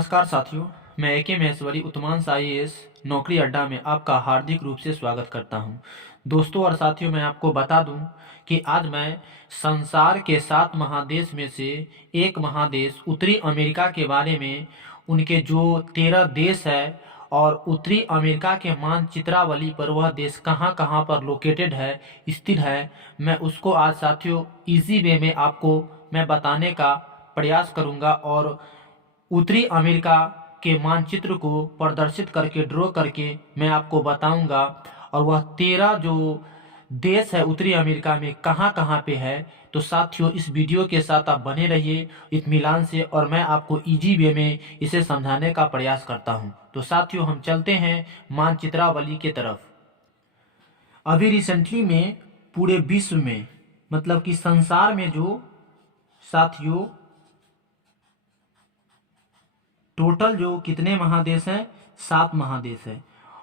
नमस्कार साथियों, मैं ए के महेश्वरी उत्तमांश IAS नौकरी अड्डा में आपका हार्दिक रूप से स्वागत करता हूं। दोस्तों और साथियों, मैं आपको बता दूं कि आज मैं संसार के 7 महादेश में से एक महादेश उत्तरी अमेरिका के बारे में, उनके जो 13 देश है और उत्तरी अमेरिका के मानचित्रावली पर वह देश कहां कहां पर लोकेटेड है, स्थित है, मैं उसको आज साथियों इजी वे में आपको मैं बताने का प्रयास करूंगा और उत्तरी अमेरिका के मानचित्र को प्रदर्शित करके ड्रॉ करके मैं आपको बताऊंगा। और वह 13 जो देश है उत्तरी अमेरिका में कहां कहां पे है। तो साथियों, इस वीडियो के साथ आप बने रहिए इत्मीनान से और मैं आपको इजी वे में इसे समझाने का प्रयास करता हूं। तो साथियों, हम चलते हैं मानचित्रावली के तरफ। अभी रिसेंटली में पूरे विश्व में, मतलब कि संसार में जो साथियों टोटल जो कितने महादेश हैं, 7 महादेश है।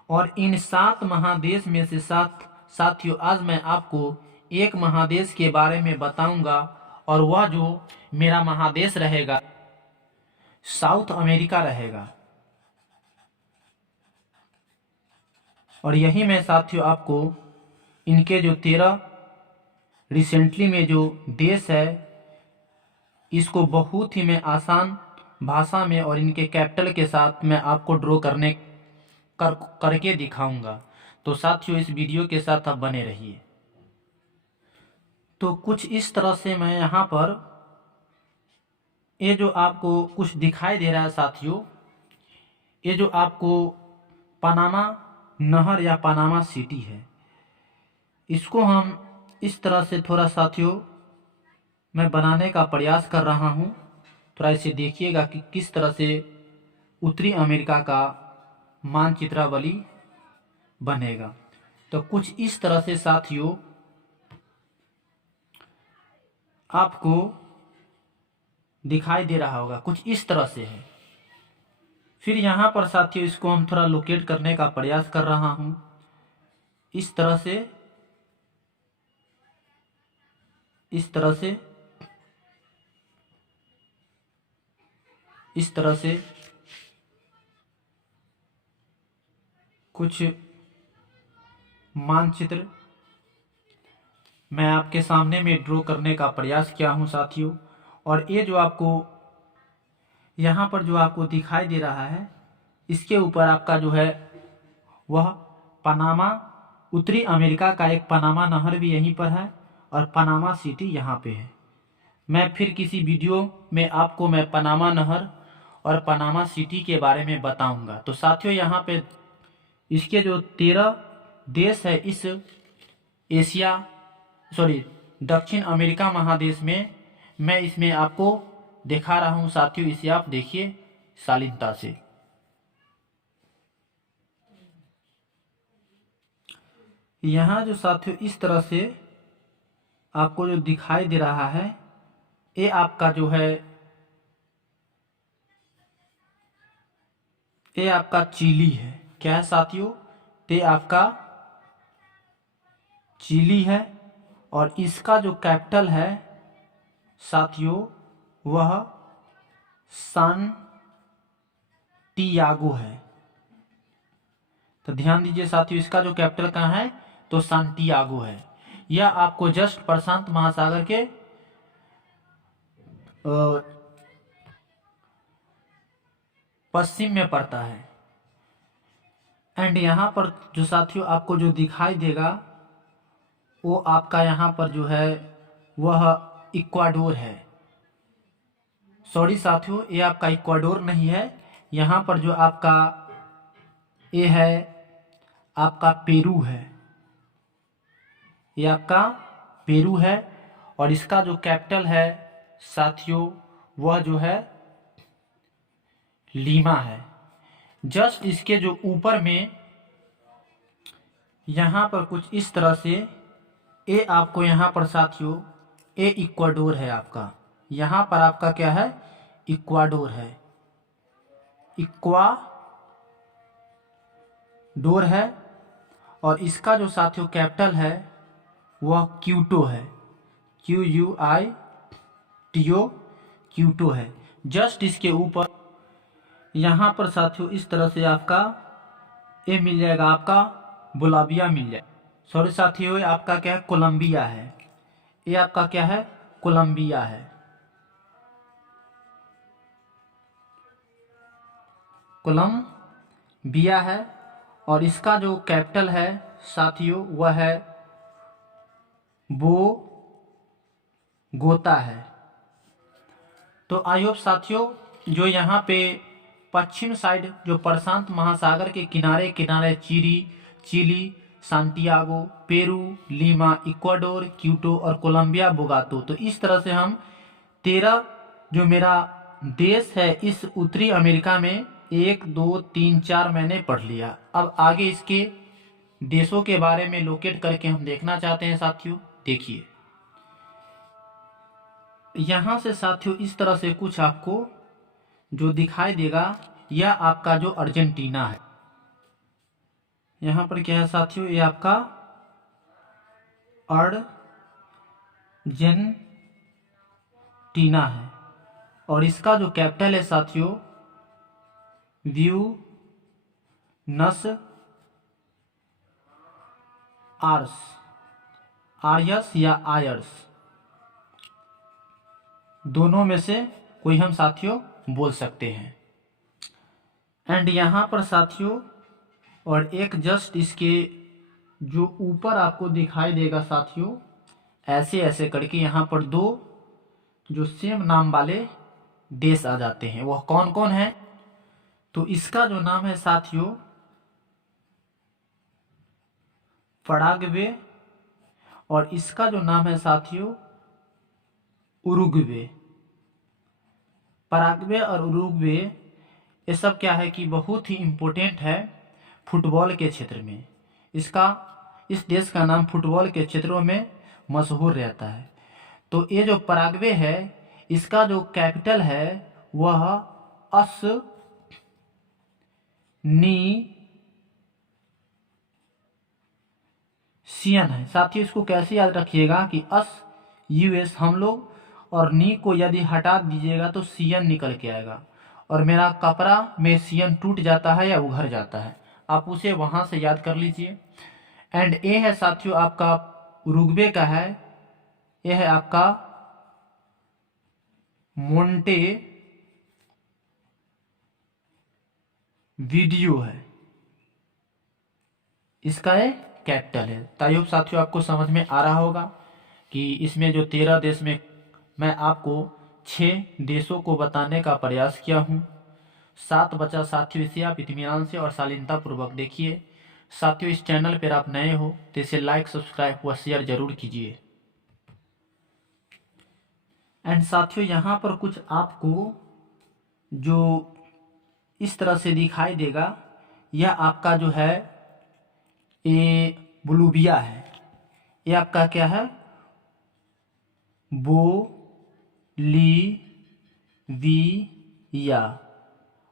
और इन 7 महादेश में से साथियों आज मैं आपको एक महादेश के बारे में बताऊंगा और वह जो मेरा महादेश रहेगा साउथ अमेरिका रहेगा। और यही मैं साथियों आपको इनके जो 13 रिसेंटली में जो देश है इसको बहुत ही मैं आसान भाषा में और इनके कैपिटल के साथ मैं आपको ड्रॉ करके दिखाऊंगा। तो साथियों, इस वीडियो के साथ आप बने रहिए। तो कुछ इस तरह से मैं यहाँ पर ये जो आपको कुछ दिखाई दे रहा है साथियों, ये जो आपको पनामा नहर या पनामा सिटी है, इसको हम इस तरह से थोड़ा साथियों मैं बनाने का प्रयास कर रहा हूँ। थोड़ा इसे देखिएगा कि किस तरह से उत्तरी अमेरिका का मानचित्रावली बनेगा। तो कुछ इस तरह से साथियों आपको दिखाई दे रहा होगा, कुछ इस तरह से है। फिर यहाँ पर साथियों इसको हम थोड़ा लोकेट करने का प्रयास कर रहा हूँ इस तरह से, इस तरह से, इस तरह से कुछ मानचित्र मैं आपके सामने में ड्रॉ करने का प्रयास किया हूं साथियों। और ये जो आपको यहाँ पर जो आपको दिखाई दे रहा है, इसके ऊपर आपका जो है वह पनामा, उत्तरी अमेरिका का एक पनामा नहर भी यहीं पर है और पनामा सिटी यहाँ पे है। मैं फिर किसी वीडियो में आपको मैं पनामा नहर और पनामा सिटी के बारे में बताऊंगा। तो साथियों यहाँ पे इसके जो 13 देश है इस दक्षिण अमेरिका महादेश में, मैं इसमें आपको दिखा रहा हूँ साथियों। इसे आप देखिए शालीनता से। यहाँ जो साथियों इस तरह से आपको जो दिखाई दे रहा है, ये आपका जो है, ये आपका चिली है। क्या है साथियों? ये आपका चिली है और इसका जो कैपिटल है साथियों वह सांटियागो है। तो ध्यान दीजिए साथियों, इसका जो कैपिटल कहाँ है तो सांटियागो है। यह आपको जस्ट प्रशांत महासागर के पश्चिम में पड़ता है। एंड यहाँ पर जो साथियों आपको जो दिखाई देगा वो आपका यहाँ पर जो है वह इक्वाडोर है। सॉरी साथियों, ये आपका इक्वाडोर नहीं है। यहाँ पर जो आपका ये है आपका पेरू है, ये आपका पेरू है। और इसका जो कैपिटल है साथियों वह जो है लीमा है। जस्ट इसके जो ऊपर में यहाँ पर कुछ इस तरह से ये आपको यहाँ पर साथियों ये इक्वाडोर है आपका। यहाँ पर आपका क्या है? इक्वाडोर है, इक्वाडोर है। और इसका जो साथियों कैपिटल है वह क्यूटो है, QUITO, क्यूटो है। जस्ट इसके ऊपर यहाँ पर साथियों इस तरह से आपका ये मिल जाएगा, आपका बोलिविया मिल जाएगा। सॉरी साथियों, ये आपका क्या है, कोलंबिया है। ये आपका क्या है, कोलंबिया है। कोलंबिया है। और इसका जो कैपिटल है साथियों वह है बोगोता है। तो आई होप साथियों, जो यहाँ पे पश्चिम साइड जो प्रशांत महासागर के किनारे किनारे Chile, Santiago, Peru, Lima, Ecuador, Quito और कोलंबिया, बोगातो, तो इस तरह से हम 13 जो मेरा देश है इस उत्तरी अमेरिका में 1 2 3 4 मैंने पढ़ लिया। अब आगे इसके देशों के बारे में लोकेट करके हम देखना चाहते हैं साथियों। देखिए यहाँ से साथियों इस तरह से कुछ आपको जो दिखाई देगा, यह आपका जो अर्जेंटीना है। यहाँ पर क्या है साथियों, ये आपका अर्जेंटीना है। और इसका जो कैपिटल है साथियों ब्यूनस आयर्स या आयर्स, दोनों में से कोई हम साथियों बोल सकते हैं। एंड यहाँ पर साथियों और एक जस्ट इसके जो ऊपर आपको दिखाई देगा साथियों, ऐसे ऐसे करके यहाँ पर 2 जो सेम नाम वाले देश आ जाते हैं। वह कौन कौन है? तो इसका जो नाम है साथियों पराग्वे, और इसका जो नाम है साथियों उरुग्वे। पराग्वे और उरुग्वे ये सब क्या है कि बहुत ही इम्पोर्टेंट है फुटबॉल के क्षेत्र में। इस देश का नाम फुटबॉल के क्षेत्रों में मशहूर रहता है। तो ये जो पराग्वे है इसका जो कैपिटल है वह सियन है। साथियों इसको कैसे याद रखिएगा कि US हम लोग और नी को यदि हटा दीजिएगा तो सियन निकल के आएगा, और मेरा कपड़ा में सियन टूट जाता है या उघर जाता है, आप उसे वहां से याद कर लीजिए। एंड ए है साथियों आपका उरुग्वे का है, ये है आपका मोंटे वीडियो है, इसका एक कैपिटल है। ताइयों साथियों आपको समझ में आ रहा होगा कि इसमें जो 13 देश में मैं आपको 6 देशों को बताने का प्रयास किया हूँ। 7 बचा साथियों, इसे आप इत्मीनान से और शालीनता पूर्वक देखिए। साथियों इस चैनल पर आप नए हो तो इसे लाइक, सब्सक्राइब व शेयर जरूर कीजिए। एंड साथियों यहाँ पर कुछ आपको जो इस तरह से दिखाई देगा, यह आपका जो है ये बोलिविया है। ये आपका क्या है, बोलिविया।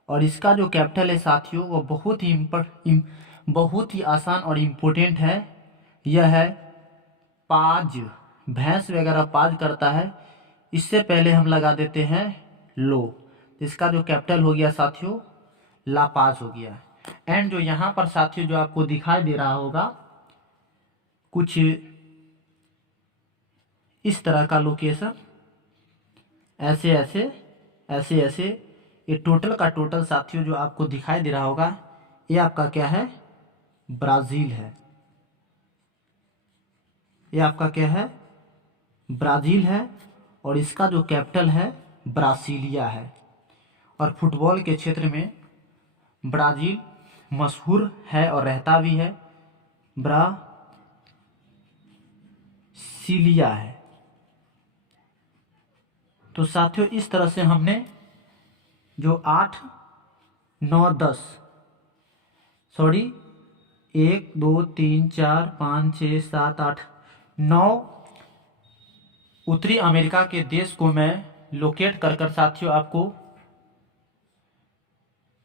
और इसका जो कैपिटल है साथियों वो बहुत ही आसान और इम्पोर्टेंट है। यह है पाज। भैंस वगैरह पाज करता है, इससे पहले हम लगा देते हैं लो। इसका जो कैपिटल हो गया साथियों ला पाज हो गया। एंड जो यहाँ पर साथियों जो आपको दिखाई दे रहा होगा कुछ इस तरह का लोकेशन, ऐसे ऐसे ये टोटल का टोटल साथियों जो आपको दिखाई दे रहा होगा ये आपका क्या है, ब्राजील है। ये आपका क्या है, ब्राजील है। और इसका जो कैपिटल है ब्रासीलिया है। और फुटबॉल के क्षेत्र में ब्राजील मशहूर है और रहता भी है, ब्रासीलिया है। तो साथियों इस तरह से हमने जो 8 9 10 1 2 3 4 5 6 7 8 9 उत्तरी अमेरिका के देश को मैं लोकेट कर साथियों आपको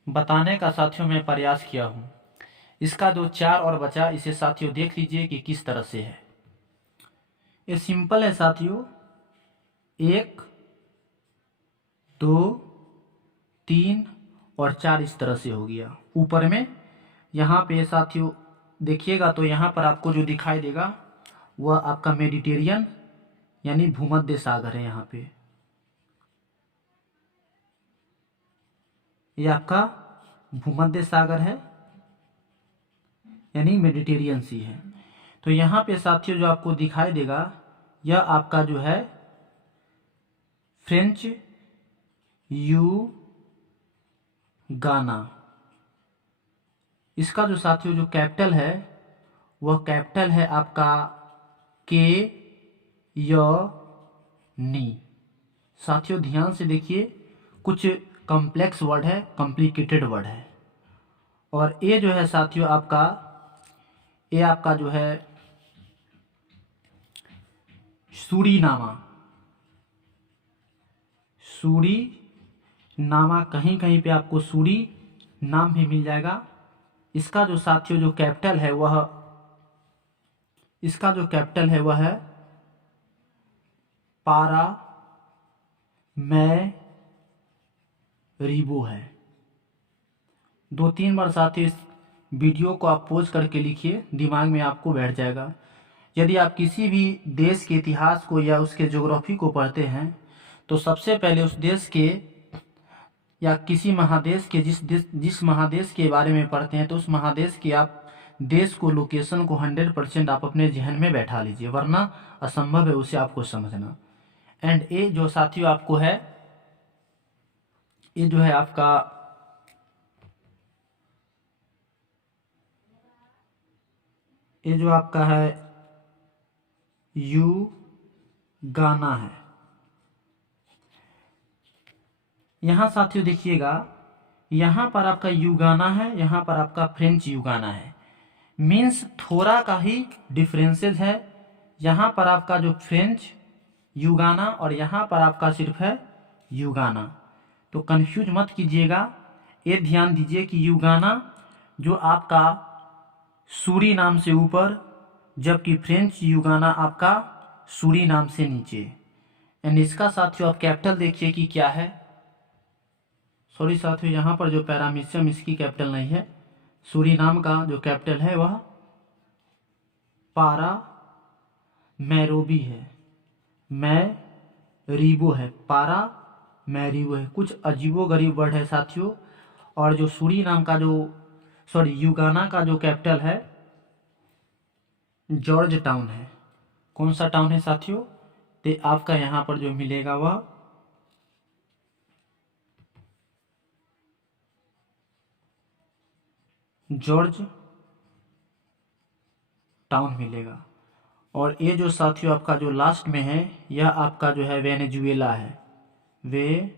बताने का साथियों मैं प्रयास किया हूं। इसका जो 4 और बचा इसे साथियों देख लीजिए कि किस तरह से है। ये सिंपल है साथियों, 1 2 3 और 4 इस तरह से हो गया ऊपर में। यहाँ पे साथियों देखिएगा तो यहाँ पर आपको जो दिखाई देगा वह आपका मेडिटेरियन यानी भूमध्य सागर है। यहाँ पे ये आपका भूमध्य सागर है यानी मेडिटेरियन सी है। तो यहाँ पे साथियों जो आपको दिखाई देगा यह आपका जो है फ्रेंच यू गाना। इसका जो साथियों जो कैपिटल है वह कैपिटल है आपका के य नी। साथियों ध्यान से देखिए, कुछ कॉम्प्लेक्स वर्ड है, कॉम्प्लिकेटेड वर्ड है। और ये जो है साथियों आपका ये आपका जो है सूरीनामा। सूरीनामा कहीं कहीं पे आपको सूरी नाम भी मिल जाएगा। इसका जो साथियों जो कैपिटल है वह है पारा मै रीबो है। 2-3 बार साथियों इस वीडियो को आप पॉज करके लिखिए, दिमाग में आपको बैठ जाएगा। यदि आप किसी भी देश के इतिहास को या उसके ज्योग्राफी को पढ़ते हैं तो सबसे पहले उस देश के या किसी महादेश के जिस महादेश के बारे में पढ़ते हैं तो उस महादेश के आप देश को लोकेशन को 100% आप अपने जहन में बैठा लीजिए, वरना असंभव है उसे आपको समझना। एंड ये जो साथियों आपको है ये जो है आपका ये जो आपका है यू गाना है। यहाँ साथियों देखिएगा, यहाँ पर आपका युगाना है, यहाँ पर आपका फ्रेंच युगाना है। मीन्स थोड़ा का ही डिफरेंसेस है। यहाँ पर आपका जो फ्रेंच युगाना और यहाँ पर आपका सिर्फ है युगाना। तो कंफ्यूज मत कीजिएगा, ये ध्यान दीजिए कि युगाना जो आपका सूरी नाम से ऊपर, जबकि फ्रेंच युगाना आपका सूरी नाम से नीचे। एंड इसका साथियों आप कैपिटल देखिए कि क्या है। सॉरी साथियों, यहाँ पर जो पैरामीशियम इसकी कैपिटल नहीं है। सूरीनाम का जो कैपिटल है वह पारा मैरोबी है, मैरीबो है, पारा मैरीबो है। कुछ अजीबो गरीब वर्ड है साथियों। और जो सूरीनाम का युगाना का जो कैपिटल है जॉर्ज टाउन है। कौन सा टाउन है साथियों? तो आपका यहाँ पर जो मिलेगा वह जॉर्ज टाउन मिलेगा। और ये जो साथियों आपका जो लास्ट में है यह आपका जो है वेनेजुएला है, वेनेजुएला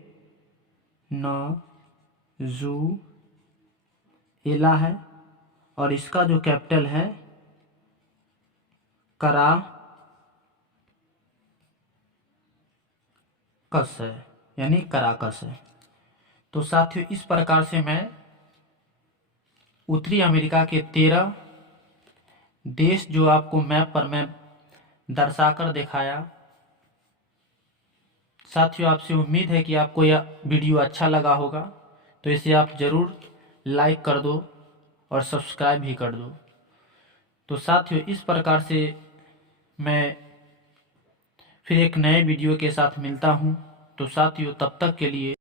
है। और इसका जो कैपिटल है कराकस है, यानी कराकस है। तो साथियों इस प्रकार से मैं उत्तरी अमेरिका के 13 देश जो आपको मैप पर मैं दर्शाकर दिखाया। साथियों आपसे उम्मीद है कि आपको यह वीडियो अच्छा लगा होगा, तो इसे आप ज़रूर लाइक कर दो और सब्सक्राइब भी कर दो। तो साथियों इस प्रकार से मैं फिर एक नए वीडियो के साथ मिलता हूँ। तो साथियों तब तक के लिए